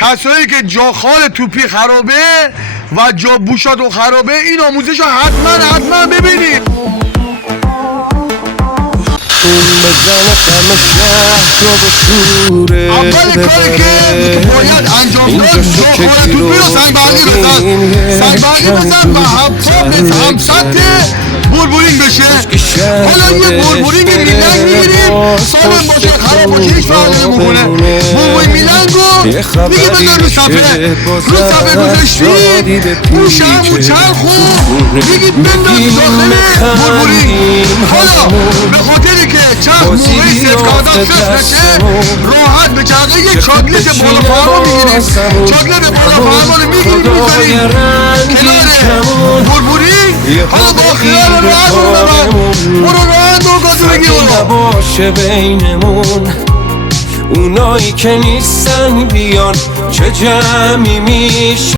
کسایی که جا خال توپی خرابه و جا بوشاتو خرابه این آموزش رو حتما ببینید. اول کاری که باید انجام داد جا خال توپی رو سنگبرقی بزن و هم سطح بوربورینگ بشه. حالا یه بوربورینگ میلنگ میگیریم سالم باشه خراب باشه هیچ فرقی نمیکنه. بوربورینگ میلنگو دیگه بذار رو صفحه گذاشتید گوشه همون چرخو دیگه بنداز داخل بوربورینگ. حالا به خاطری که چرخ موقعی سفکادات صفر نشه راحت به چرخه یک چاکلت بالا فرما میگیریم. چاکلت بالا فرما رو میگیریم میذاریم کنار بوربورینگ. حالا با خیال راحت برو راحت و گازو بگیر نباشه بینمون اونایی که نیستن بیان چه جمعی میشه.